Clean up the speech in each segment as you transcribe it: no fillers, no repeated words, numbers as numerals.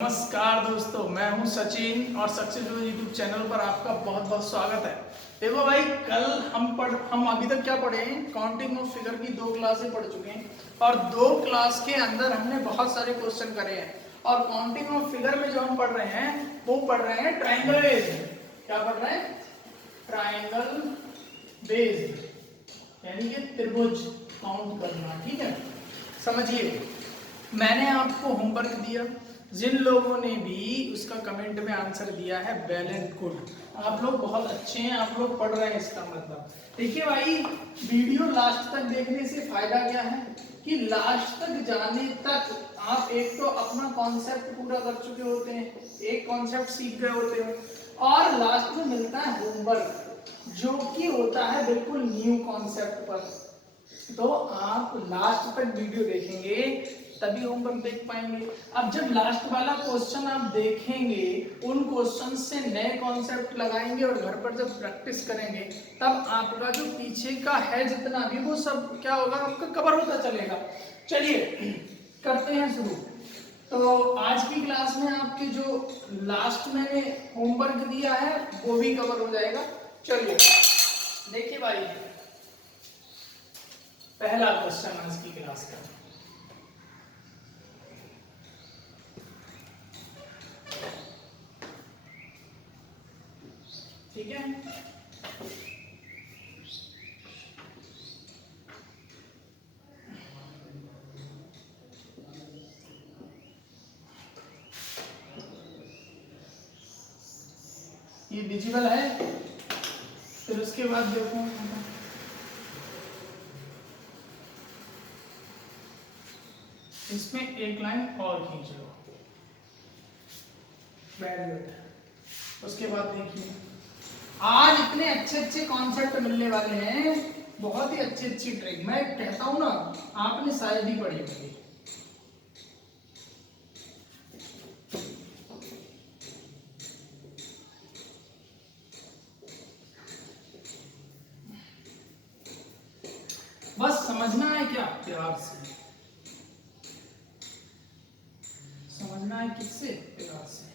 नमस्कार दोस्तों, मैं हूं सचिन और सक्सेसफुल यूट्यूब चैनल पर आपका बहुत बहुत स्वागत है। देखो भाई, कल हम अभी तक क्या पढ़े हैं, काउंटिंग ऑफ फिगर की 2 क्लासें पढ़ चुके हैं और 2 क्लास के अंदर हमने बहुत सारे क्वेश्चन करे हैं। और काउंटिंग ऑफ फिगर में जो हम पढ़ रहे हैं वो पढ़ रहे हैं ट्राइंगल बेस्ड। क्या पढ़ रहे हैं? ट्राइंगल बेस्ड, यानी कि त्रिभुज काउंट करना। ठीक है, समझिए, मैंने आपको होमवर्क दिया, जिन लोगों ने भी उसका कमेंट में आंसर दिया है वेल एंड गुड, आप लोग बहुत अच्छे हैं, आप लोग पढ़ रहे हैं। इसका मतलब देखिए भाई, वीडियो लास्ट तक देखने से फायदा क्या है कि लास्ट तक जाने तक आप एक तो अपना कॉन्सेप्ट पूरा कर चुके होते हैं, एक कॉन्सेप्ट सीख गए होते हैं, और लास्ट में मिलता है होमवर्क जो कि होता है बिल्कुल न्यू कॉन्सेप्ट पर। तो आप लास्ट तक वीडियो देखेंगे तभी होमवर्क देख पाएंगे। अब जब लास्ट वाला क्वेश्चन आप देखेंगे, उन क्वेश्चन से नए कॉन्सेप्ट लगाएंगे और घर पर जब प्रैक्टिस करेंगे तब आपका जो पीछे का है जितना भी वो सब क्या होगा, आपका कवर होता चलेगा। चलिए करते हैं शुरू। तो आज की क्लास में आपके जो लास्ट मैंने होमवर्क दिया है वो भी कवर हो जाएगा। चलिए देखिए भाई, पहला क्वेश्चन आज की क्लास का, ठीक है। ये विजिबल है, फिर उसके बाद देखो इसमें एक लाइन और खींच लो, वेरी गुड। उसके बाद देखिए, आज इतने अच्छे अच्छे कॉन्सेप्ट मिलने वाले हैं, बहुत ही अच्छी अच्छी ट्रिक। मैं कहता हूं ना, आपने शायद ही पढ़ी होगी। बस समझना है क्या, प्यार से समझना है। किससे? प्यार से।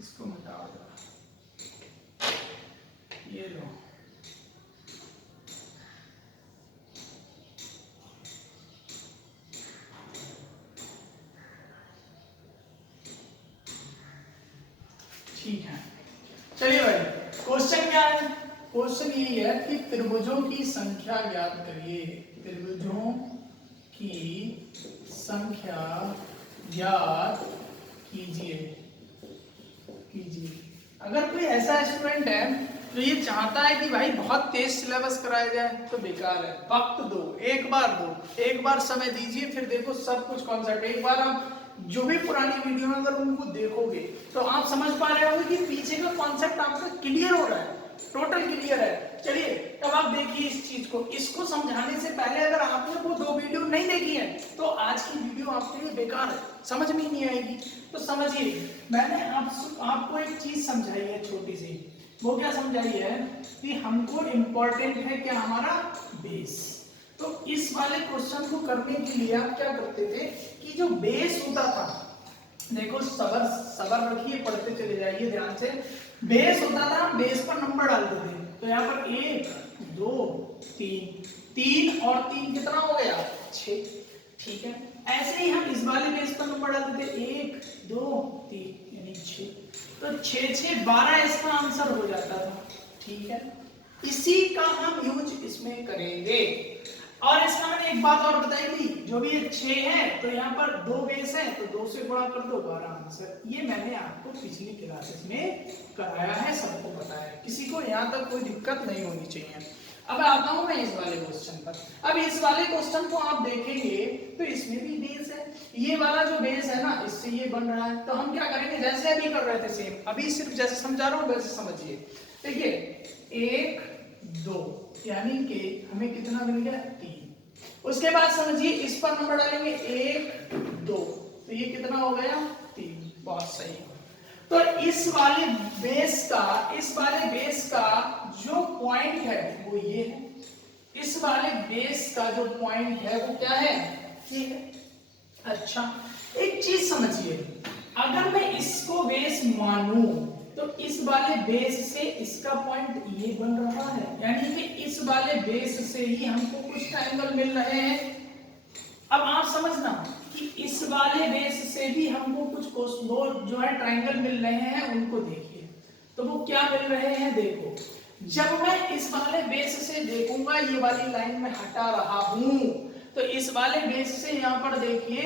इसको मिटा दो, ये लो। ठीक है, चलिए भाई, क्वेश्चन क्या है? क्वेश्चन यही है कि त्रिभुजों की संख्या ज्ञात करिए। त्रिभुजों की संख्या ज्ञात कीजिए। अगर कोई ऐसा स्टूडेंट है तो ये चाहता है कि भाई बहुत तेज सिलेबस कराया जाए, तो बेकार है। वक्त दो, एक बार समय दीजिए, फिर देखो सब कुछ कॉन्सेप्ट। एक बार आप जो भी पुरानी वीडियो में अगर उनको देखोगे तो आप समझ पा रहे होंगे कि पीछे का कॉन्सेप्ट आपका क्लियर हो रहा है, टोटल क्लियर है। चलिए तब आप देखिए इस चीज को, इसको समझाने से पहले अगर आपने वो 2 वीडियो नहीं देखी है तो आज की वीडियो आपके लिए बेकार है, समझ में नहीं आएगी। तो समझिए, मैंने आपको एक चीज समझाई है छोटी सी। वो क्या समझाई है कि हमको इंपॉर्टेंट है क्या, हमारा बेस। तो इस वाले क्वेश्चन को करने के लिए आप क्या करते थे कि जो बेस होता था, देखो सबर रखिए, पढ़ते चले जाइए ध्यान से। बेस होता था, बेस पर नंबर डालते थे। तो यहाँ पर 1 2 3, 3 और 3 कितना हो गया? 6। ठीक है, ऐसे ही हम इस वाले बेस पर नंबर डालते थे, 1 2 3 यानी 6। तो 6 6 12 इसका आंसर हो जाता था। ठीक है, इसी का हम यूज इसमें करेंगे। और इसका मैंने एक बात और बताई थी, जो भी ये 6 है तो यहाँ पर 2 बेस है तो 2 से गुणा कर दो, 12 आंसर। ये मैंने आपको पिछली क्लासेस में कराया है, सबको पता है, किसी को यहाँ तक कोई दिक्कत नहीं होनी चाहिए। अब आता हूं मैं इस वाले क्वेश्चन पर। अब इस वाले क्वेश्चन को आप देखेंगे तो इसमें भी बेस है, ये वाला जो बेस है ना, इससे ये बन रहा है। तो हम क्या करेंगे, जैसे अभी कर रहे थे सेम, अभी सिर्फ जैसे समझा रहा हूँ वैसे समझिए। देखिए 1 2 यानी कि हमें कितना मिल गया? 3। उसके बाद समझिए इस पर नंबर डालेंगे 1 2, तो ये कितना हो गया? 3। बहुत सही। तो इस वाले बेस का जो पॉइंट है वो ये है। इस वाले बेस का जो पॉइंट है वो क्या है? ये है। अच्छा, एक चीज समझिए, मानूं तो इस वाले बेस से इसका पॉइंट ये बन रहा है, यानी कि इस वाले बेस से ही हमको कुछ ट्रायंगल मिल रहे हैं। अब आप समझना कि इस वाले बेस से भी हमको कुछ वो जो है ट्रायंगल मिल रहे हैं, उनको देखिए। तो वो क्या मिल रहे हैं, देखो जब मैं इस वाले बेस से देखूंगा, ये वाली लाइन में हटा रहा हूं, तो इस वाले बेस से यहाँ पर देखिए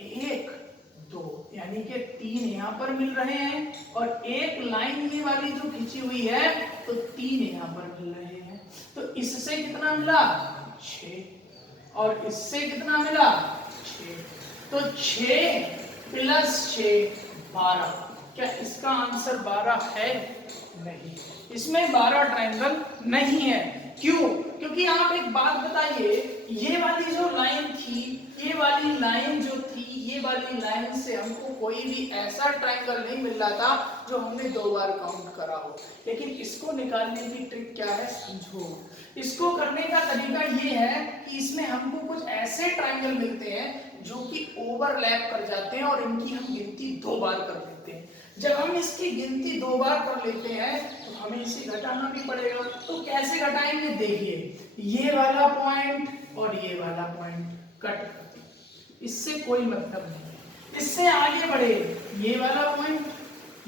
1 2 यानी कि 3 यहाँ पर मिल रहे हैं, और एक लाइन ये वाली जो खींची हुई है तो 3 यहाँ पर मिल रहे हैं। तो इससे कितना मिला 6, और इससे कितना मिला 6, तो 6 + 6 12। क्या इसका आंसर 12 है? नहीं, इसमें 12 ट्रायंगल नहीं है। क्यों? क्योंकि आप एक बात बताइए, ये वाली जो लाइन थी, ये वाली लाइन जो थी, ये वाली लाइन से हमको कोई भी ऐसा ट्रायंगल नहीं मिल रहा था जो हमने 2 बार काउंट करा हो। लेकिन इसको निकालने की ट्रिक क्या है, समझो। इसको करने का तरीका ये है कि इसमें हमको कुछ ऐसे ट्रायंगल मिलते हैं जो कि ओवरलैप कर जाते हैं, और इनकी हम गिनती 2 बार कर लेते हैं। जब हम इसकी गिनती 2 बार कर लेते हैं तो हमें इसे घटाना भी पड़ेगा। तो कैसे घटाएंगे, देखिए ये वाला पॉइंट और ये वाला पॉइंट कट, इससे कोई मतलब नहीं। इससे आगे बढ़े, ये वाला पॉइंट,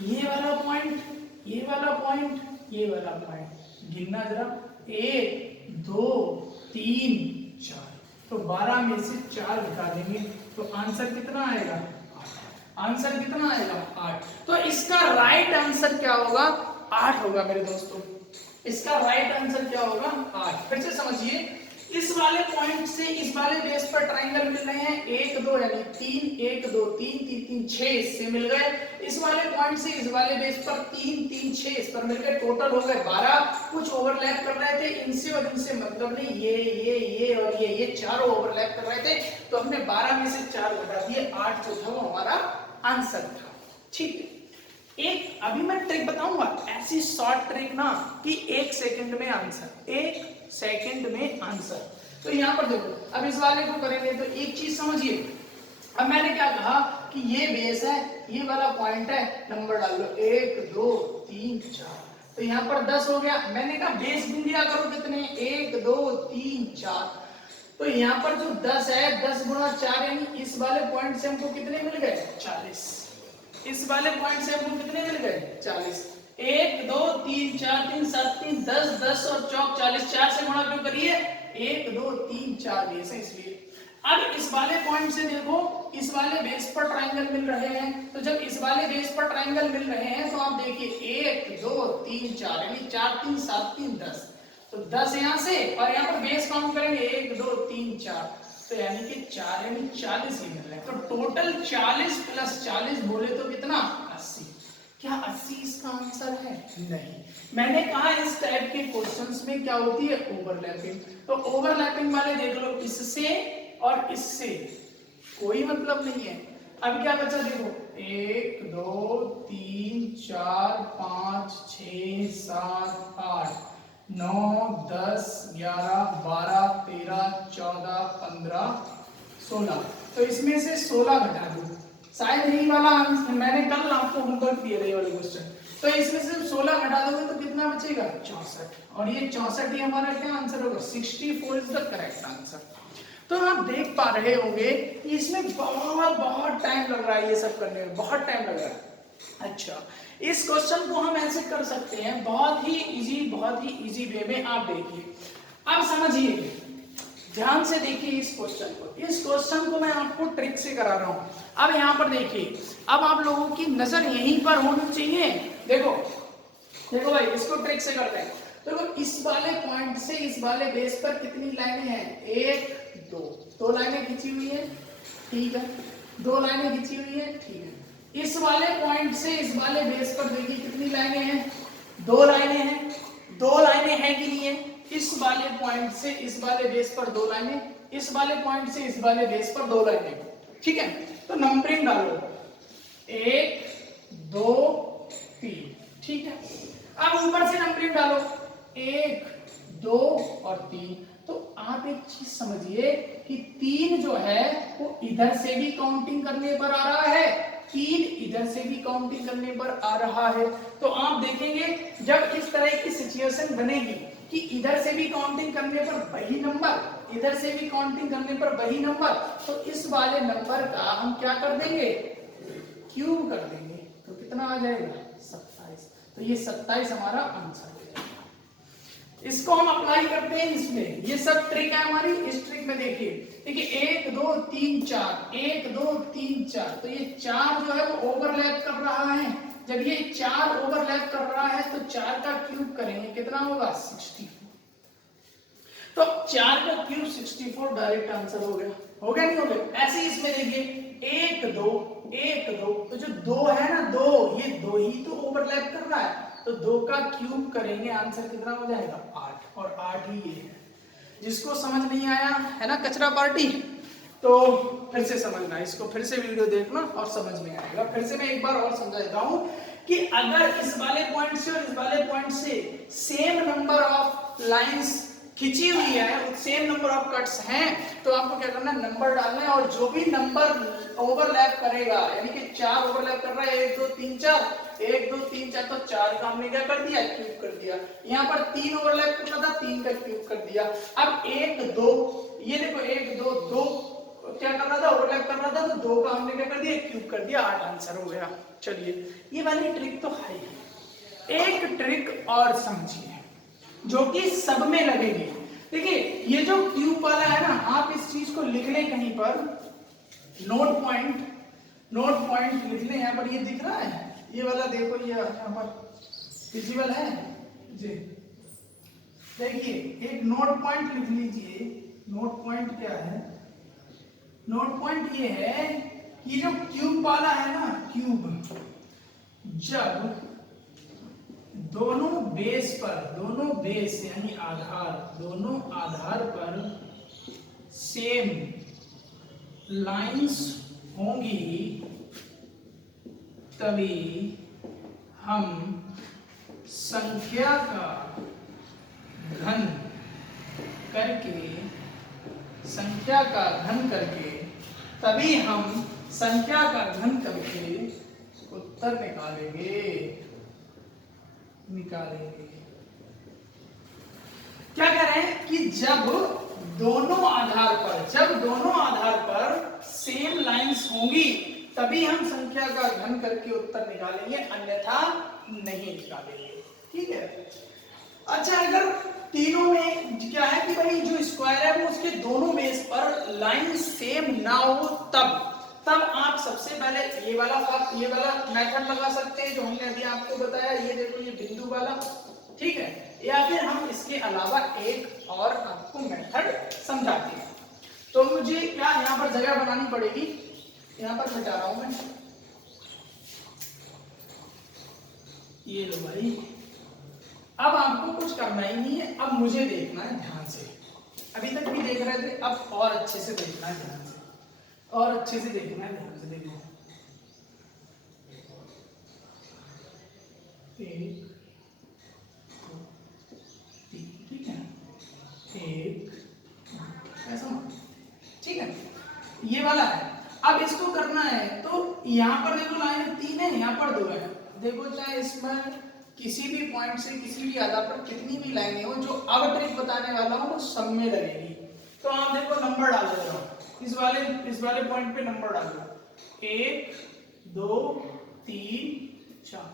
ये वाला पॉइंट, ये वाला पॉइंट, ये वाला पॉइंट, गिनना जरा, 1 2 3 4, तो 12 में से 4 घटा देंगे तो आंसर कितना आएगा, आंसर कितना आएगा 8। तो इसका राइट आंसर क्या होगा, 8 होगा मेरे दोस्तों। इसका राइट आंसर क्या होगा, 8। फिर से समझिए, इस वाले पॉइंट से इस वाले बेस पर ट्रायंगल मिल रहे हैं 1 2 यानी 3 1 2 3 3 3 6 इससे मिल गए। इस वाले पॉइंट से इस वाले बेस पर 3 3 6 इस पर मिल गए, टोटल हो गए 12। कुछ ओवरलैप कर रहे थे, इनसे और इनसे मतलब नहीं, ये और ये चारों ओवरलैप कर रहे थे, तो हमने 12 में से 4 घटा दिए, 8 जो था वो हमारा आंसर था। ठीक है, एक अभी मैं ट्रिक बताऊंगा, ऐसी शॉर्ट ट्रिक ना कि 1 सेकंड में आंसर, 1 सेकंड में आंसर। तो यहाँ पर देखो, अब इस वाले को करेंगे तो एक चीज समझिए। अब मैंने क्या कहा कि ये बेस है, ये वाला पॉइंट है, नंबर डाल लो 1 2 3 4, तो यहाँ पर 10 हो गया। मैंने कहा बेस गिन लिया करो कितने, 1 2 3 4, तो यहाँ पर जो 10 है, 10 गुणा 4 यानी इस वाले पॉइंट से हमको कितने मिल गए 40। इस वाले पॉइंट से हमको कितने मिल गए 40। 1 2 3 4 3 7 3 10 10 और चौक 40, 4 से गुणा क्यों करिए, 1 2 3 4 बेस है इसलिए। अब इस वाले पॉइंट से देखो, इस वाले बेस पर ट्रायंगल मिल रहे हैं, तो जब इस वाले बेस पर ट्रायंगल मिल रहे हैं तो आप देखिए 1 2 3 4 यानी 4 3 7 3 10, तो 10 यहाँ से, और यहाँ पर बेस काउंट करेंगे 1 2 3 4, तो यानी कि 4 यानी 40 ही मिल रहा है। तो टोटल 40 + 40 बोले तो कितना 80। क्या 80 इसका आंसर है? नहीं। मैंने कहा इस टाइप के क्वेश्चंस में क्या होती है, ओवरलैपिंग। तो ओवरलैपिंग वाले देख लो, इससे और इससे कोई मतलब नहीं है। अब क्या बचा देखो, 1 2 3 4 5 6 7 8 9 10 11 12 13 14 15 16, तो इसमें से 16 घटा दो, शायद यही वाला आंसर मैंने कल आपको होमवर्क दिए थे वाले क्वेश्चन, तो इसमें से 16 घटा दोगे तो कितना बचेगा 64, और ये 64 ही हमारा क्या आंसर होगा, 64 इज द करेक्ट आंसर। तो आप देख पा रहे होंगे कि इसमें बहुत टाइम लग रहा है, ये सब करने में बहुत टाइम लग रहा है। अच्छा, इस क्वेश्चन को हम ऐसे कर सकते हैं, बहुत ही इजी वे में। आप देखिए, अब समझिए, ध्यान से देखिए इस क्वेश्चन को। इस क्वेश्चन को मैं आपको ट्रिक से करा रहा हूं। अब यहाँ पर देखिए, अब आप लोगों की नजर यहीं पर होनी चाहिए। देखो देखो भाई, इसको ट्रिक से करते हैं। देखो, इस वाले पॉइंट से इस वाले बेस पर कितनी लाइनें हैं, 1 2 लाइनें खींची हुई है, ठीक है, 2 लाइनें खींची हुई है, ठीक है। इस वाले पॉइंट से इस वाले बेस पर देखिए कितनी लाइनें हैं, 2 लाइनें हैं। 2 लाइनें हैं कि नहीं है? इस वाले पॉइंट से इस वाले बेस पर 2 लाइनें, इस वाले पॉइंट से इस वाले बेस पर 2 लाइनें, ठीक है। तो नंबरिंग डालो, 1 2 3, ठीक है। अब ऊपर से नंबरिंग डालो, 1 2 और 3। तो आप एक चीज समझिए कि 3 जो है वो इधर से भी काउंटिंग करने पर आ रहा है, 3 इधर से भी काउंटिंग करने पर आ रहा है। तो आप देखेंगे जब इस तरह की सिचुएशन बनेगी कि इधर से भी काउंटिंग करने पर वही नंबर, इधर से भी काउंटिंग करने पर वही नंबर, तो इस वाले नंबर का हम क्या कर देंगे, क्यूब कर देंगे। तो कितना आ जाएगा 27। तो ये 27 हमारा आंसर है। इसको हम अप्लाई करते हैं इसमें, ये सब ट्रिक है हमारी। इस ट्रिक में देखिए 1 2 3 4, 1 2 3 4, तो ये 4 जो है वो ओवरलैप कर रहा है। जब ये 4 ओवरलैप कर रहा है तो 4 का क्यूब करेंगे, कितना होगा 64। तो 4 का क्यूब 64 डायरेक्ट आंसर हो गया। हो गया नहीं हो गया? ऐसे ही इसमें देखिए 1 2 1 2, तो जो 2 है ना 2, ये 2 ही तो ओवरलैप कर रहा है, तो 2 का क्यूब करेंगे, आंसर कितना हो जाएगा 8, और 8 ही ये है। जिसको समझ नहीं आया है ना कचरा पार्टी, तो फिर से समझना, इसको फिर से वीडियो देखना और समझ में आएगा। फिर से मैं एक बार और समझा देता हूं कि अगर इस वाले पॉइंट से और इस वाले पॉइंट से सेम नंबर ऑफ लाइंस खिंची हुई है, सेम नंबर ऑफ कट्स हैं, तो आपको क्या करना है, नंबर डालना है, और जो भी नंबर ओवरलैप करेगा, यानी कि 4 ओवरलैप कर रहा है, 1 2 3 4, 1 2 3 4, तो 4 का हमने क्या कर दिया, क्यूब कर दिया। यहाँ पर 3 ओवरलैप कर रहा था, 3 का क्यूब कर दिया। अब 1 2, ये देखो 1 2 2 क्या कर रहा था, ओवरलैप कर रहा था, तो 2 का हमने क्या कर दिया, क्यूब कर दिया, 8 आंसर हो गया। चलिए ये वाली ट्रिक तो है ही। एक ट्रिक और समझिए जो कि सब में लगेगी। देखिए ये जो क्यूब वाला है ना, आप इस चीज को लिख लें कहीं पर, नोट पॉइंट लिख लें। यहाँ पर ये दिख रहा है, ये वाला देखो, ये यहाँ पर विजिबल है जी। देखिए एक नोट पॉइंट लिख लीजिए। नोट पॉइंट क्या है, नोट पॉइंट ये है, ये जो क्यूब वाला है ना, क्यूब जब दोनों बेस यानी आधार, दोनों आधार पर सेम लाइंस होंगी, तभी हम संख्या का घन करके उत्तर निकालेंगे। क्या कह रहे हैं कि जब दोनों आधार पर सेम लाइंस होंगी, तभी हम संख्या का घन करके उत्तर निकालेंगे, अन्यथा नहीं निकालेंगे। ठीक है। अच्छा, अगर तीनों में क्या है कि भाई जो स्क्वायर है वो उसके दोनों बेस पर लाइन सेम ना हो, तब आप सबसे पहले ये वाला मेथड लगा सकते हैं जो हमने अभी आपको बताया। ये देखो, ये बिंदु वाला, ठीक है। या फिर हम इसके अलावा एक और आपको मेथड समझाते हैं। तो मुझे क्या यहाँ पर जगह बनानी पड़ेगी, यहाँ पर मिटा रहा हूं मैं। ये लो भाई, अब आपको कुछ करना ही नहीं है, अब मुझे देखना है ध्यान से। अभी तक भी देख रहे थे, अब और अच्छे से देखना है ध्यान से, और अच्छे से देखना है ध्यान से। देखो, एक, ठीक है, एक, ऐसा, ठीक है, ये वाला है। अब इसको करना है तो यहाँ पर देखो लाइन 3 है, यहाँ पर 2 है। देखो चाहे इसमें किसी भी पॉइंट से किसी भी आधार पर कितनी भी लाइनें हो, जो अब ट्रिक बताने वाला हूँ वो सब में लगेगी। तो आप देखो नंबर डाल दे रहा हूँ, इस वाले पॉइंट पे नंबर डाल दो, 1 2 3 4।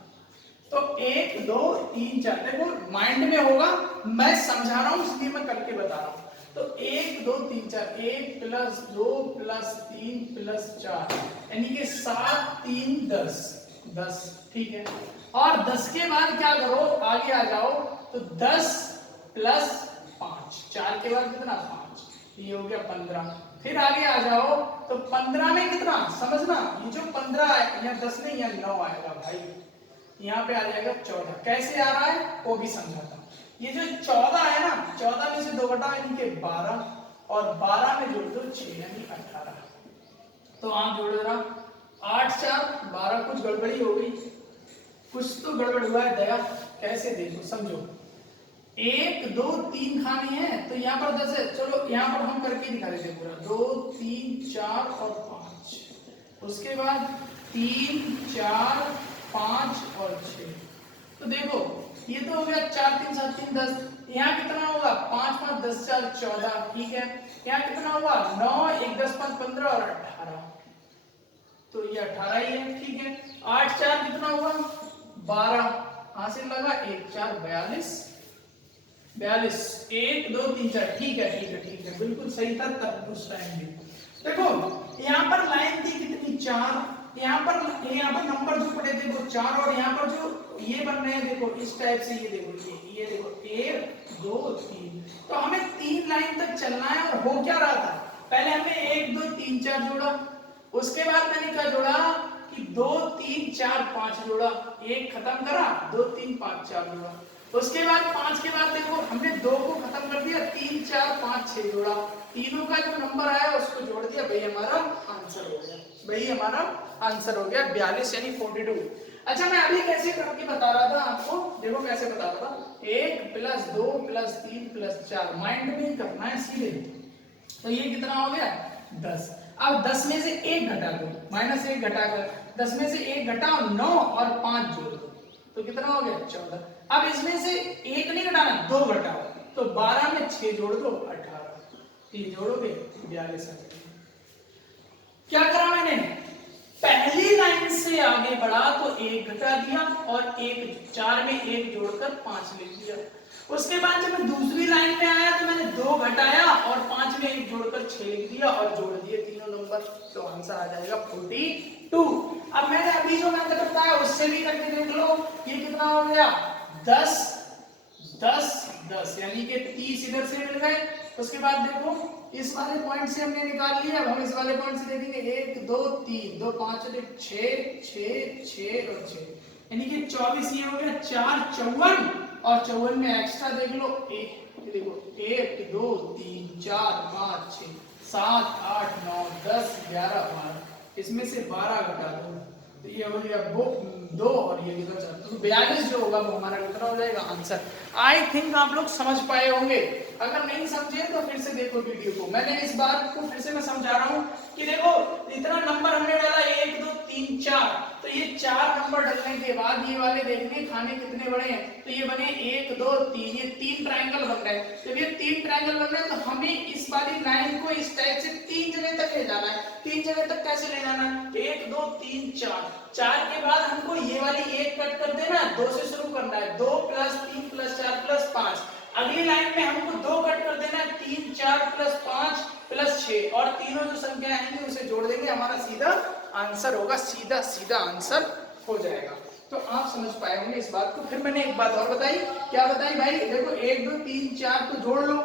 तो 1 2 3 4 देखो माइंड में होगा, मैं समझा रहा हूँ इसलिए मैं करके बता रहा हूँ। तो 1 2 3 4, 1 + 2 + 3 + 4, यानी कि 7 3 10, ठीक है। और 10 के बाद क्या करो, आगे आ जाओ, तो 10 + 5, 4 के बाद कितना 5, ये हो गया 15। फिर आगे आ जाओ तो 15 में कितना, समझना, ये जो 15 है, यहाँ 10 नहीं, यहाँ 9 आएगा भाई, यहाँ पे आ जाएगा 14। कैसे आ रहा है वो भी समझाता हूँ। ये जो 14 है ना, 14 में से 2 घटाओ यानी कि 12, और 12 में जोड़ दो 6 यानी 18। तो आप जोड़ दो 8 4 12, कुछ गड़बड़ी हो गई, कुछ तो गड़बड़ हुआ है दया। कैसे देखो, समझो, 1 2 3 खाने हैं, तो यहाँ पर 10 है। चलो यहाँ पर हम करके दिखा देते पूरा, 2 3 4 और 5। उसके बाद 3 4 5 और 6। तो देखो ये तो हो गया 4 3 7 3 10। यहाँ कितना होगा 5 5 10 4 14, ठीक है। यहाँ कितना होगा 9 1 10 5 15 और 18, तो ये 18 ही है, ठीक है। 8 4 कितना हुआ 12, हासिल लगा 1 4 42 42 1 2 3 4, ठीक है ठीक है ठीक है, बिल्कुल सही था तब उस टाइम भी। देखो यहाँ पर लाइन थी कितनी 4, यहाँ पर नंबर जो पड़े थे वो 4, और यहाँ पर जो ये बन रहे हैं देखो इस टाइप से, ये देखो ये देखो 1 2 3, तो हमें 3 लाइन तक चलना है। और हो क्या रहा था, पहले हमने 1 2 3 4 जोड़ा, उसके बाद मैंने क्या जोड़ा कि 2 3 4 5 जोड़ा, एक खत्म करा 2 3 5 4 जोड़ा, उसके बाद 5 के बाद देखो हमने 2 को खत्म कर दिया, 3 4 5 6 जोड़ा, तीनों का जो नंबर आया उसको जोड़ दिया, भाई हमारा आंसर हो गया, भाई हमारा आंसर हो गया 42 यानी 42। अच्छा मैं अभी कैसे करके बता रहा था आपको, देखो कैसे बता रहा था, 1 + 2 + 3 + 4, माइंड में करना है सीधे। तो ये कितना हो गया 10। अब 10 में से 1 घटा दो, -1 घटाकर 10 में से 1 घटाओ 9 और 5 जोड़ दो, तो कितना हो गया 14। अब इसमें से 1 नहीं घटाना 2 घटाओ, तो 12 में 6 जोड़ दो 18, 3 जोड़ोगे 42 आ जाएगा। क्या करा मैंने, पहली लाइन से आगे बढ़ा तो 1 घटा दिया और 4 में 1 जोड़कर 5 लिख दिया। उसके बाद जब मैं दूसरी लाइन में आया तो मैंने 2 घटाया और 5 में 1 जोड़कर 6 लिख दिया और जोड़ दिए तीनों नंबर, तो आंसर आ जाएगा 42। अब मैंने अभी जो मैंने बताया उससे भी करके देख लो, ये कितना हो गया 10 10 10, यानी कि 30 इधर से मिल गए। उसके बाद देखो इस वाले पॉइंट से हमने निकाल लिया, अब हम इस वाले पॉइंट से देखेंगे 1 2 3 2 5 6 6 6 और 6, यानी कि 24, ये हो गया 4 54, और 54 में एक्स्ट्रा देख लो, देखो 1 2 3 4 5 6 7 8 9 10 11 12, इसमें से 12 घटा दो, तो ये हो गया 2 और ये कितना 4, तो 42 जो होगा वो हमारा कितना हो जाएगा आंसर। आई थिंक आप लोग समझ पाए होंगे, अगर नहीं समझे तो फिर से देखो वीडियो को, मैंने इस बात को फिर से मैं समझा रहा हूँ कि देखो इतना नंबर हमने डाला 1 2 3 4, तो ये 4 नंबर डालने के बाद ये वाले देखने खाने कितने बड़े हैं, तो ये बने 1 2 3, ये 3 ट्रायंगल बन रहे हैं। जब ये 3 ट्रायंगल बन रहे हैं तो हमें इस वाली लाइन को इस टाइप से 3 जगह तक ले जाना है। 3 जगह तक कैसे ले जाना है, 1 2 3 4, 4 के बाद हमको ये वाली 1 कट कर देना, 2 से शुरू करना है, 2 + 3 + 4 + 5, अगली लाइन में हमको 2 कट कर देना है, 3 4 + 5 + 6, और तीनों जो संख्या आएंगी उसे जोड़ देंगे, हमारा सीधा आंसर होगा, सीधा सीधा आंसर हो जाएगा। तो आप समझ पाए होंगे इस बात को। फिर मैंने एक बात और बताई, क्या बताई भाई, देखो 1 2 3 4 तो जोड़ लो,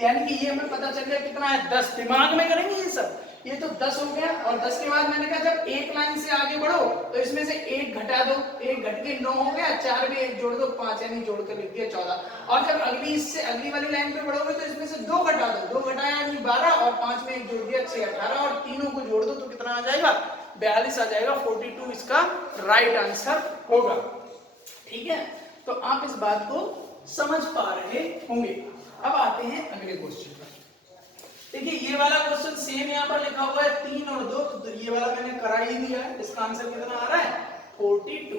यानी कि ये हमें पता चल गया कितना है 10, दिमाग में करेंगे ये सब, ये तो 10 हो गया। और 10 के बाद मैंने कहा जब एक लाइन से आगे बढ़ो तो इसमें से 1 घटा दो, 1 घट के 9 हो गया, 4 में 1 जोड़ दो 5, यानी जोड़ कर लिख दिया 14। और जब इससे अगली वाली लाइन पे बढ़ोगे तो इसमें से 2 घटा दो, 2 घटाया यानी 12, और 5 में 1 जोड़ दिया 6 18, और तीनों को जोड़ दो तो कितना आ जाएगा 42 आ जाएगा, 42 इसका राइट आंसर होगा। ठीक है, तो आप इस बात को समझ पा रहे होंगे। अब आते हैं अगले क्वेश्चन पर। देखिए ये वाला क्वेश्चन सेम यहाँ पर लिखा हुआ है 3 और 2, तो ये वाला मैंने करा ही दिया है, इसका आंसर कितना आ रहा है 42।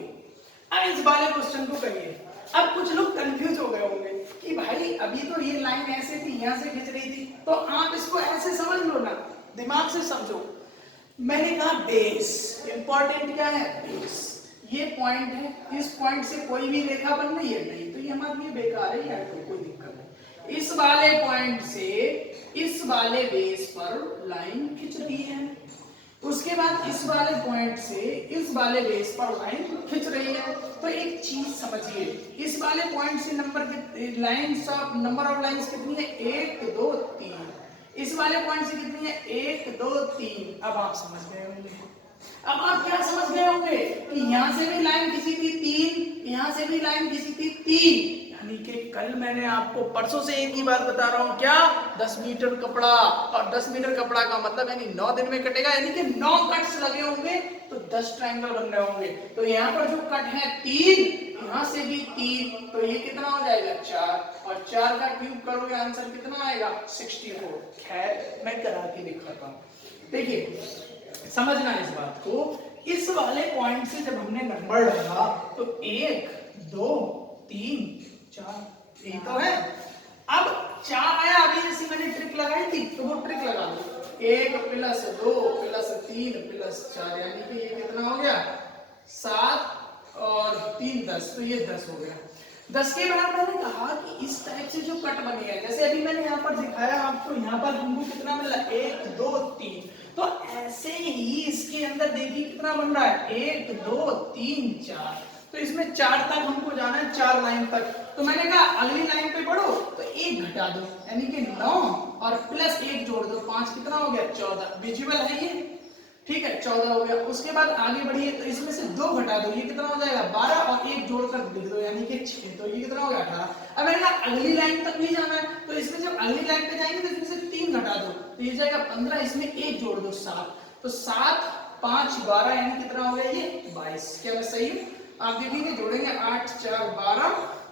अब इस वाले क्वेश्चन को करिए। अब कुछ लोग कंफ्यूज हो गए होंगे कि भाई अभी तो ये लाइन ऐसे थी, यहाँ से खींच रही थी, तो आप इसको ऐसे समझ लो ना, दिमाग से समझो। मैंने कहा बेस, इंपॉर्टेंट क्या है बेस, ये पॉइंट है, इस पॉइंट से कोई भी रेखा बन रही है नहीं, तो ये हमारे लिए बेकार है यार, कोई दिक्कत नहीं। इस वाले पॉइंट से इस वाले बेस पर लाइन खींच रही है, उसके बाद इस वाले पॉइंट से इस वाले बेस पर लाइन खींच रही है। तो एक चीज समझिए, इस वाले पॉइंट से नंबर ऑफ लाइंस कितनी है 1 2 3, इस वाले पॉइंट से कितनी है 1 2 3। अब आप समझ गए होंगे, अब आप क्या समझ गए होंगे कि यहाँ से भी लाइन खींची थी 3, यहाँ से भी लाइन खींची थी 3, यानी कि कल मैंने आपको परसों से एक ही बात बता रहा हूँ, क्या 10 मीटर कपड़ा, और 10 मीटर कपड़ा का मतलब यानी 9 दिन में कटेगा, यानी कि 9 कट्स लगे होंगे तो 10 ट्रायंगल बन रहे होंगे। तो यहाँ पर जो कट है 3, यहाँ से भी 3, तो ये कितना हो जाएगा 4, और 4 का क्यूब करोगे आंसर कितना आएगा 64। खैर मैं करा के दिखाता हूँ, देखिए समझना इस बात को इस वाले पॉइंट से जब हमने नंबर डाला तो 1 2 3 4 यही तो है। अब 4 आया, अभी जैसी मैंने ट्रिक लगाई थी तो वो ट्रिक लगा लो, 1 प्लस 2 प्लस 3 प्लस 4 यानी कि ये कितना हो गया 7 और 3 10, तो ये 10 हो गया। 10 के बाद मैंने कहा कि इस टाइप से जो कट बनेगा, जैसे अभी मैंने यहाँ पर दिखाया आपको, यहाँ पर हमको कितना मिला 1 2 3, तो ऐसे ही इसके अंदर देखिए कितना बन रहा है 1 2 3 4, तो इसमें 4 तक हमको जाना है, 4 लाइन तक। तो मैंने कहा अगली लाइन पे बढ़ो तो 1 घटा दो यानी कि 9 और प्लस 1 जोड़ दो 5, कितना हो गया 14, विजिबल है ये, ठीक है 14 हो गया। उसके बाद आगे बढ़िए तो इसमें से 2 घटा दो, ये कितना हो जाएगा 12 और 1 जोड़कर लिख दो यानी कि 6, तो ये कितना हो गया 18। अब मैंने कहा अगली लाइन तक भी जाना है, तो इसमें जब अगली लाइन पे जाएंगे तो इसमें से 3 घटा दो तो ये जाएगा 15, इसमें 1 जोड़ दो 7, तो 7 5 12 यानी कितना हो गया ये 22। क्या मैं सही हूँ? आप देखेंगे जोड़ेंगे 8 4 12,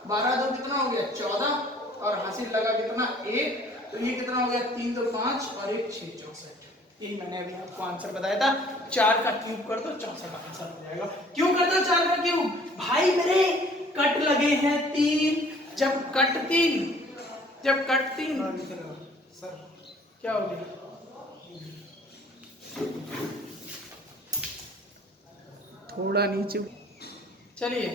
12 2 कितना हो गया 14 और हासिल लगा कितना 1, तो ये कितना हो गया 3 2 5 और 1 6 64। यही मैंने अभी आपको आंसर बताया था, 4 का क्यूब कर दो 64 आंसर हो जाएगा। क्यों कर दो 4 का क्यूब? भाई मेरे कट लगे हैं 3, जब कट 3 सर क्या हो गया, थोड़ा नीचे। चलिए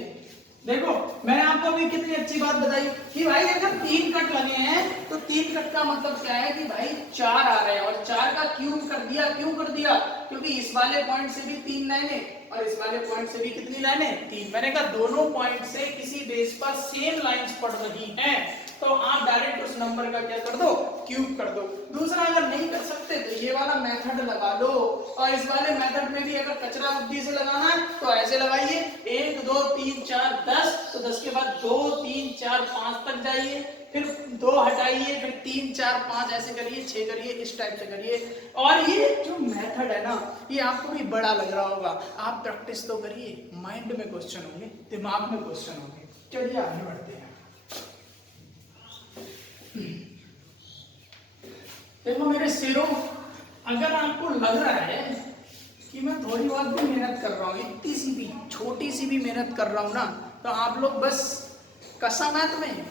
देखो मैंने आपको अभी कितनी अच्छी बात बताई कि भाई अगर 3 कट लगे हैं तो 3 कट का मतलब क्या है कि भाई 4 आ रहे हैं और 4 का क्यूब कर दिया। क्यों कर दिया? क्योंकि इस वाले पॉइंट से भी 3 लाइनें और इस वाले पॉइंट से भी कितनी लाइनें 3। मैंने कहा दोनों पॉइंट से किसी बेस पर सेम लाइंस पड़ रही हैं तो आप डायरेक्ट उस नंबर का क्या कर दो क्यूब कर दो। दूसरा अगर नहीं कर सकते तो ये वाला मेथड लगा लो, और इस वाले मेथड में भी अगर कचरा बुद्धि से लगाना है तो ऐसे लगाइए 1 2 3 4 10, तो 10 के बाद 2 3 4 5 तक जाइए, फिर 2 हटाइए, फिर 3 4 5 ऐसे करिए, 6 करिए, इस टाइप से करिए। और ये जो मेथड है ना ये आपको भी बड़ा लग रहा होगा, आप प्रैक्टिस तो करिए, माइंड में क्वेश्चन होंगे, दिमाग में क्वेश्चन होंगे। चलिए आगे बढ़ते हैं। देखो मेरे शेरों, अगर आपको लग रहा है कि मैं थोड़ी बहुत भी मेहनत कर रहा हूँ, इतनी सी भी छोटी सी भी मेहनत कर रहा हूँ ना, तो आप लोग बस कसम है तुम्हें,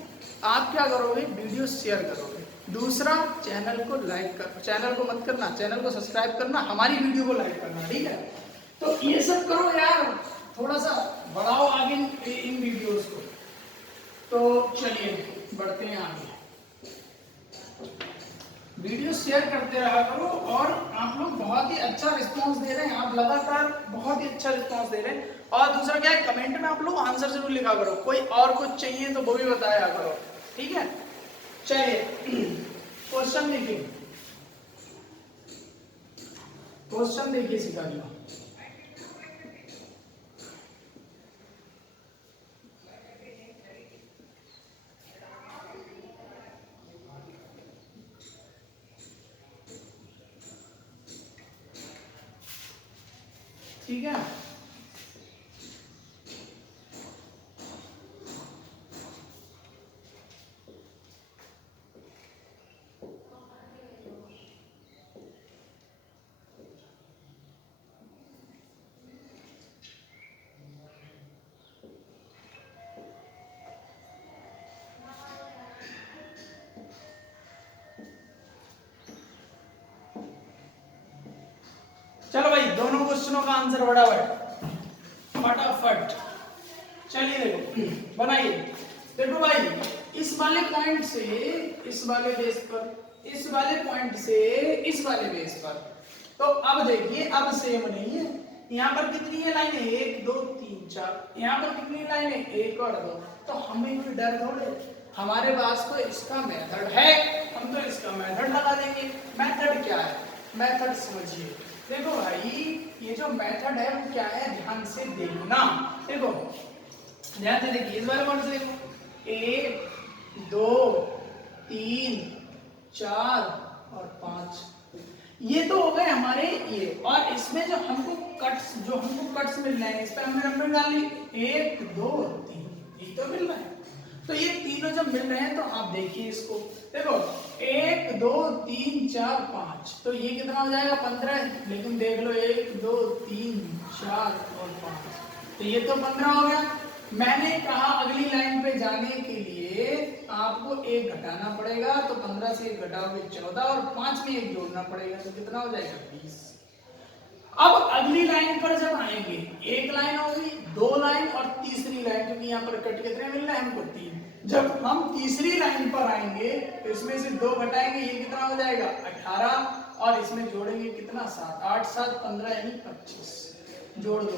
आप क्या करोगे वीडियो शेयर करोगे। दूसरा चैनल को लाइक कर, चैनल को मत करना, चैनल को सब्सक्राइब करना, हमारी वीडियो को लाइक करना, ठीक है। तो ये सब करो यार, थोड़ा सा बढ़ाओ आगे इन वीडियोस को। तो चलिए बढ़ते हैं आगे, वीडियो शेयर करते रहा करो। और आप लोग बहुत ही अच्छा रिस्पांस दे रहे हैं, आप लगातार बहुत ही अच्छा रिस्पांस दे रहे हैं। और दूसरा क्या है, कमेंट में आप लोग आंसर जरूर लिखा करो, कोई और कुछ चाहिए तो वो भी बताया करो, ठीक है। चलिए क्वेश्चन देखिए, क्वेश्चन देखिए सिखा दिया। ठीक है, चलो भाई दोनों क्वेश्चनों का आंसर फटाफट। चलिए देखो बनाइए। देखो भाई इस वाले पॉइंट से इस वाले बेस पर, इस वाले पॉइंट से इस वाले बेस पर, तो अब देखिए अब सेम नहीं है। यहाँ पर कितनी है लाइनें 1 2 3 4, यहाँ पर कितनी लाइनें 1 और 2, तो हमें कोई डर थोड़े, हमारे पास तो इसका मेथड है, हम तो इसका मेथड लगा देंगे। मेथड क्या है, मेथड समझिए। देखो भाई ये जो मेथड है वो क्या है, ध्यान से देखना। देखो ध्यान से देखिए, इस वाले पॉइंट से देखो 1 2 3 4 और 5, ये तो हो गए हमारे ये। और इसमें जो हमको कट्स मिल रहे हैं, इस पर हमने नंबर डाल ली 1 2 3, ये तो मिल रहा है। तो ये तीनों जब मिल रहे हैं तो आप देखिए इसको, देखो 1 2 3 4 5, तो ये कितना हो जाएगा 15, लेकिन देख लो 1 2 3 4 और 5, तो ये तो 15 हो गया। मैंने कहा अगली लाइन पे जाने के लिए आपको 1 घटाना पड़ेगा, तो 15 से 1 घटाओगे 14 और 5 में 1 जोड़ना पड़ेगा, तो कितना हो जाएगा 20। अब अगली लाइन पर जब आएंगे, एक लाइन होगी, 2 लाइन और तीसरी लाइन, क्योंकि यहाँ पर कट कितने मिल रहे हैं हमको 3। जब हम तीसरी लाइन पर आएंगे तो इसमें से 2 घटाएंगे, ये कितना हो जाएगा 18, और इसमें जोड़ेंगे कितना 7, 8 7 15 यानी 25, जोड़ दो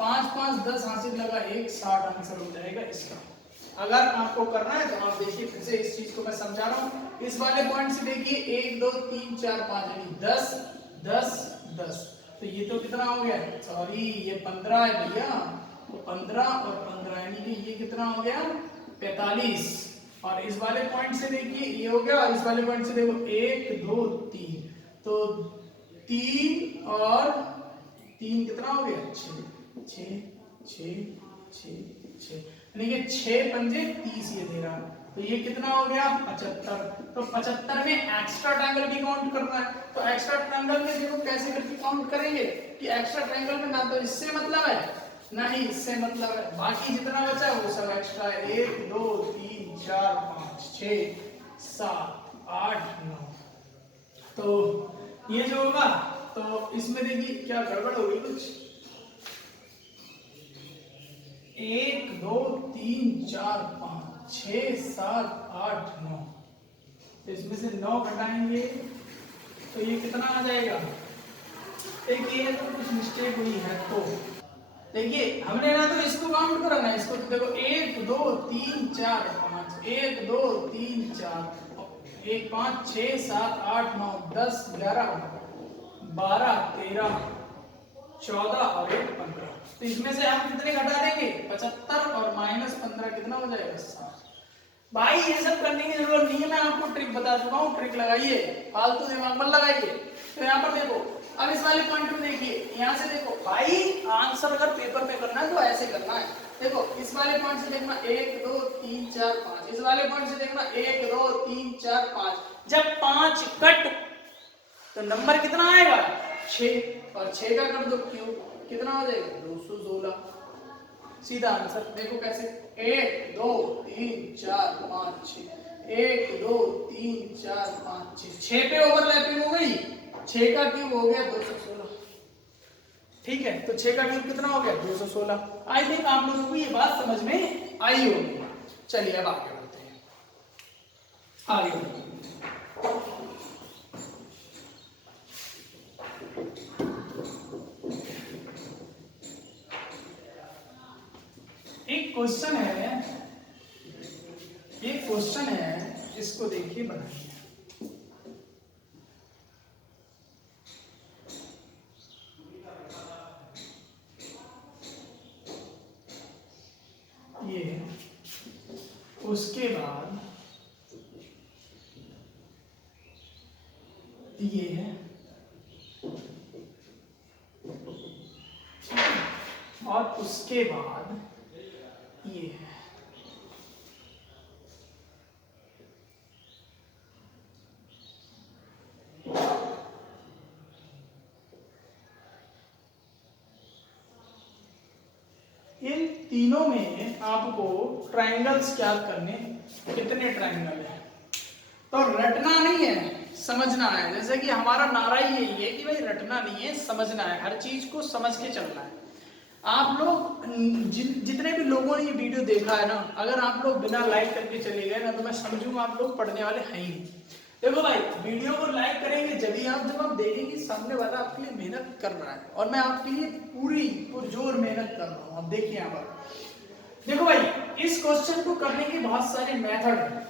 5 5 10, हासिल लगा 1, 60 आंसर हो जाएगा इसका। अगर आपको करना है तो आप देखिए फिर से इस चीज को मैं समझा रहा हूँ, इस वाले पॉइंट से देखिए 1 2 3 4 5 यानी 10 10 10, तो ये तो कितना हो गया, सॉरी ये 15 है भैया, तो 15 और 15 यानी कि ये कितना हो गया 45, और इस वाले पॉइंट से देखिए ये हो गया, और इस वाले पॉइंट से देखो 1 2 3, तो 3 और 3 कितना हो गया 6 6 6 6 6, यानी कि 6 पंजे 30 ये दे रहा, तो ये कितना हो गया 75, तो 75 में एक्स्ट्रा ट्रायंगल भी काउंट करना है, तो एक्स्ट्रा ट्रायंगल में देखो कैसे करके काउंट करेंगे कि एक्स्ट्रा ट्रायंगल में ना तो इससे मतलब है ना ही इससे मतलब है, बाकी जितना बचा है वो सब एक्स्ट्रा है, 1 2 3 4 5 6 7 8 9, तो ये जो होगा तो इसमें देखिए क्या गड़बड़ होगी कुछ, 1 2 3 4 5 6 7 8 9, तो इसमें से 9 घटाएंगे तो ये कितना आ जाएगा, देखिए तो कुछ मिस्टेक हुई है, तो देखिए हमने ना तो इसको काउंट करा ना इसको, तो देखो 1 2 3 4 5 1 2 3 4 1 5 6 7 8 9 10 11 12 13 14 और 1 15, तो इसमें से हम कितने घटा देंगे 75 और -15 कितना हो जाएगा 60। भाई ये सब करने की जरूरत नहीं है, मैं आपको ट्रिक बता चुका हूँ, ट्रिक लगाइए, फालतू दिमाग मत लगाइए। तो यहाँ पर देखो, अब इस वाले पॉइंट में देखिए, यहाँ से देखो भाई आंसर अगर पेपर पे करना है तो ऐसे करना है, देखो इस वाले पॉइंट से देखना 1 2 3 4 5, इस वाले पॉइंट से देखना 1 2 3 4 5, जब 5 कट तो नंबर कितना आएगा 6, और 6 का कर दो क्यूब, कितना हो जाएगा 216, सीधा आंसर। देखो कैसे, 1 2 3 4 5 6, 1 2 3 4 5 6, 6 पे ओवरलैपिंग हो गई, 6 का क्यूब हो गया 216, ठीक है, तो 6 का क्यूब कितना हो गया 216। आई थिंक आप लोगों को ये बात समझ में आई होगी। चलिए अब आगे बढ़ते हैं, आगे बढ़ते हैं। एक क्वेश्चन है, एक क्वेश्चन है, इसको देखिए बनाइए। ये उसके बाद ये है, और उसके बाद ये है, इन तीनों में आपको ट्रायंगल्स क्या करने, कितने ट्रायंगल है, तो रटना नहीं है समझना है। जैसे कि हमारा नारा ही यही है कि भाई रटना नहीं है, समझना है, हर चीज को समझ के चलना है। आप लोग जितने भी लोगों ने ये वीडियो देखा है ना, अगर आप लोग बिना लाइक करके चले गए ना तो मैं समझूंगा आप लोग पढ़ने वाले हैं ही नहीं। देखो भाई वीडियो को लाइक करेंगे जब आप देखेंगे सामने वाला आपके लिए मेहनत कर रहा है, और मैं आपके लिए पूरी पुरजोर मेहनत कर रहा हूँ। आप देखिए यहाँ पर देखो भाई, इस क्वेश्चन को करने के बहुत सारे मेथड हैं।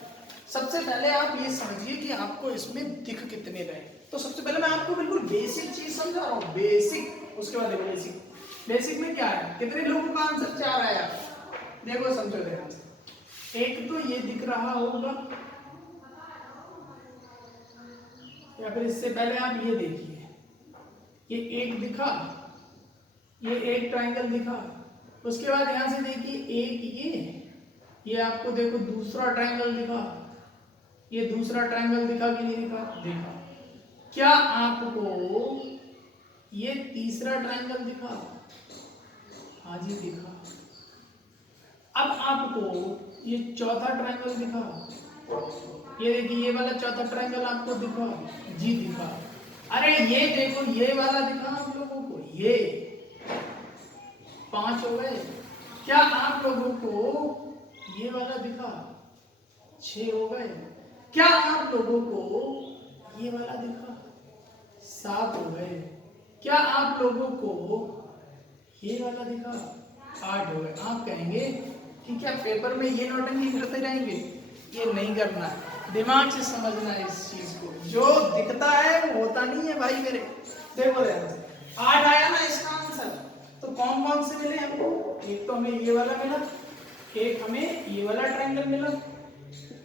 सबसे पहले आप ये समझिए कि आपको इसमें दिख कितने रहे। तो सबसे पहले मैं आपको बिल्कुल बेसिक चीज समझा रहा हूँ, बेसिक, उसके बाद देखो बेसिक, बेसिक में क्या है, कितने लोगों का आंसर 4 आया, देखो समझो ध्यान से। एक तो ये दिख रहा होगा, या फिर इससे पहले आप ये देखिए, ये एक दिखा, ये एक ट्रायंगल दिखा, उसके बाद यहां से देखिए एक ये आपको देखो दूसरा ट्रायंगल दिखा, ये दूसरा ट्रायंगल दिखा कि नहीं दिखा? देखा। क्या आपको ये तीसरा ट्रायंगल दिखा? हाँ जी दिखा। अब आपको ये चौथा ट्रायंगल दिखा? ये देखिए ये वाला चौथा ट्रायंगल आपको दिखा? जी दिखा। अरे ये देखो ये वाला दिखा आप लोगों को? ये 5 हो गए। क्या आप लोगों को ये वाला दिखा? 6 हो गए। क्या आप लोगों को ये वाला दिखा? 7 हो गए। क्या आप लोगों को ये वाला दिखा? 8 हो गए। आप कहेंगे कि क्या पेपर में ये नोटिंग करते रहेंगे? ये नहीं करना है, दिमाग से समझना है इस चीज को। जो दिखता है वो होता नहीं है भाई मेरे। देखो ध्यान, 8 आया ना इसका आंसर। तो कौन कौन से मिले हमको? एक तो हमें ये वाला मिला, एक हमें ये वाला ट्रायंगल मिला,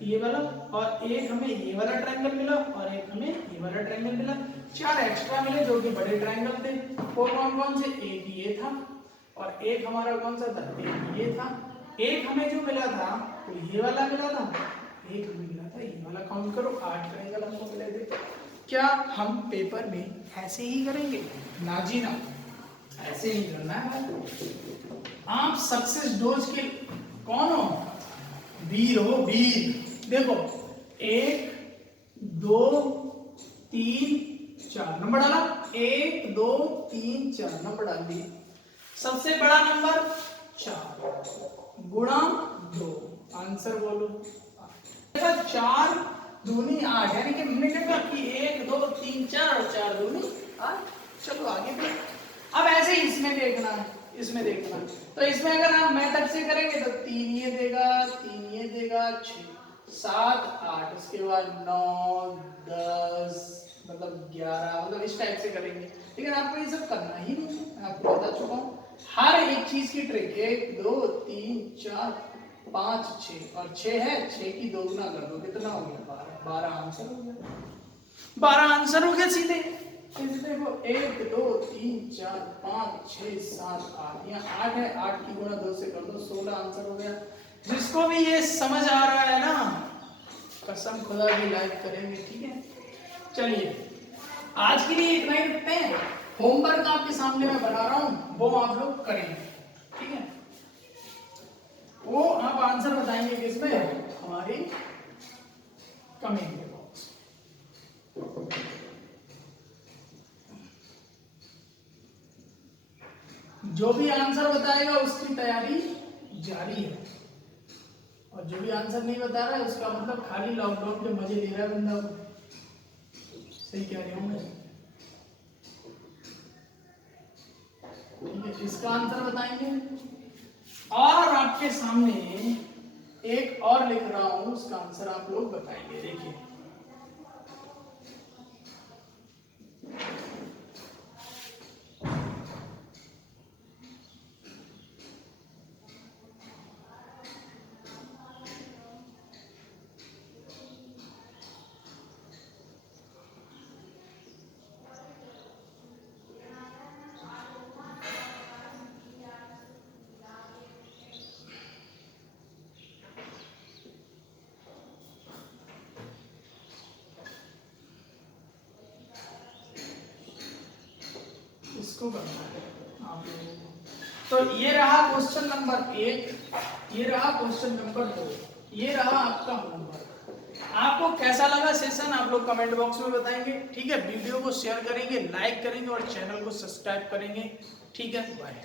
ये वाला, और एक हमें ये वाला ट्रायंगल मिला, और एक हमें ये वाला ट्रायंगल मिला। 4 एक्स्ट्रा मिले जो कि बड़े ट्रायंगल थे। वो कौन कौन से? एक ये था, और एक हमारा कौन सा था? एक ये था। एक हमें जो मिला था तो ये वाला मिला था, एक हमें मिला था ये वाला। काउंट करो, 8 ट्रायंगल हमको मिले थे। क्या हम पेपर में ऐसे ही करेंगे? ना जी ना, ऐसे ही करना है। आप सक्सेस डोज के कौन हो? वीर हो, वीर। देखो 1 2 3 4 नंबर डाला, 1 2 3 4 नंबर डाल दिए। सबसे बड़ा नंबर 4 गुणा 2, आंसर बोलो। 4 दूनी 8, यानी कि हमने क्या कि 1 2 3 4 और 4 दूनी 8। चलो आगे बढ़ो। अब ऐसे ही इसमें देखना है, इसमें देखना है। तो इसमें अगर आप मेथड से करेंगे तो 3 ये देगा, 3 ये देगा, 6 7 8, उसके बाद 9 10, मतलब 11, मतलब इस टाइप से करेंगे। लेकिन आपको ये सब करना ही नहीं है, मैं आपको बता चुका हूँ। हर एक चीज की ट्रिक, 1 2 3 4 5 6, और 6 है, 6 की 2 गुना कर दो, कितना हो गया? 12 आंसर हो गया। 12 आंसर हो गया सीधे। देखो 1 2 3 4 5 6 7 8, यहाँ 8 है, 8 की गुणा 2 से कर दो, 16 आंसर हो गया। जिसको भी ये समझ आ रहा है ना, कसम खुदा की लाइक करेंगे, ठीक है। चलिए आज के लिए इतना ही रखते हैं। होमवर्क आपके सामने मैं बना रहा हूँ, वो आप लोग करेंगे, ठीक है। वो आप आंसर बताएंगे किसमें? हमारी कमेंट बॉक्स। जो भी आंसर बताएगा उसकी तैयारी जारी है, और जो भी आंसर नहीं बता रहा है उसका मतलब खाली लॉकडाउन के मजे ले रहा है बंदा। सही कह रही हूँ मैं? ठीक है, इसका आंसर बताएंगे। और आपके सामने एक और लिख रहा हूं, उसका आंसर आप लोग बताएंगे। देखिए इसको करना है आप लोगों को। तो ये रहा क्वेश्चन नंबर 1, ये रहा क्वेश्चन नंबर 2, ये रहा आपका होमवर्क। आपको कैसा लगा सेशन आप लोग कमेंट बॉक्स में बताएंगे, ठीक है। वीडियो को शेयर करेंगे, लाइक करेंगे और चैनल को सब्सक्राइब करेंगे, ठीक है। बाय।